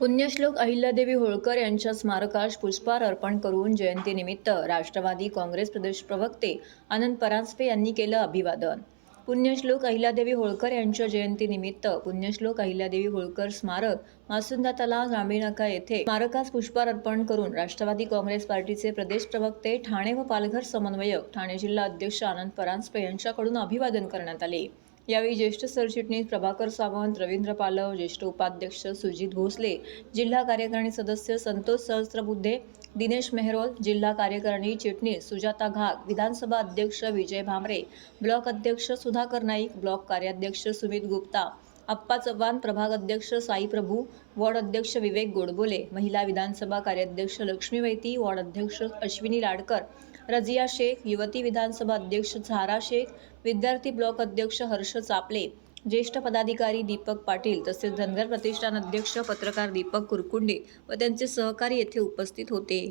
पुण्यश्लोक अहिल्यादेवी होळकर यांच्या स्मारकास पुष्पहार अर्पण करून जयंतीनिमित्त राष्ट्रवादी काँग्रेस प्रदेश प्रवक्ते आनंद परांजपे यांनी केलं अभिवादन. पुण्यश्लोक अहिल्यादेवी होळकर यांच्या जयंतीनिमित्त पुण्यश्लोक अहिल्यादेवी होळकर स्मारक मासुंदा तलाव जांभीनाका येथे स्मारकास पुष्पहार अर्पण करून राष्ट्रवादी काँग्रेस पार्टीचे प्रदेश प्रवक्ते ठाणे व पालघर समन्वयक ठाणे जिल्हा अध्यक्ष आनंद परांजपे यांच्याकडून अभिवादन करण्यात आले. यावेळी ज्येष्ठ सरचिटणीस प्रभाकर सावंत रवींद्र पालव ज्येष्ठ उपाध्यक्ष सुजित भोसले जिल्हा कार्यकारिणी सदस्य संतोष सहस्त्रबुद्धे दिनेश मेहरोल जिल्हा कार्यकारिणी चिटणीस सुजाता घाग विधानसभा अध्यक्ष विजय भांबरे ब्लॉक अध्यक्ष सुधाकर नाईक ब्लॉक कार्याध्यक्ष सुमित गुप्ता अप्पा चव्हाण प्रभाग अध्यक्ष साई प्रभू वॉर्ड अध्यक्ष विवेक गोडबोले महिला विधानसभा कार्याध्यक्ष लक्ष्मी वैती वॉर्ड अध्यक्ष अश्विनी लाडकर रजिया शेख युवती विधानसभा अध्यक्ष झारा शेख विद्यार्थी ब्लॉक अध्यक्ष हर्ष चापले ज्येष्ठ पदाधिकारी दीपक पाटील तसेच धनगर प्रतिष्ठान अध्यक्ष पत्रकार दीपक कुरकुंडे व त्यांचे सहकारी येथे उपस्थित होते.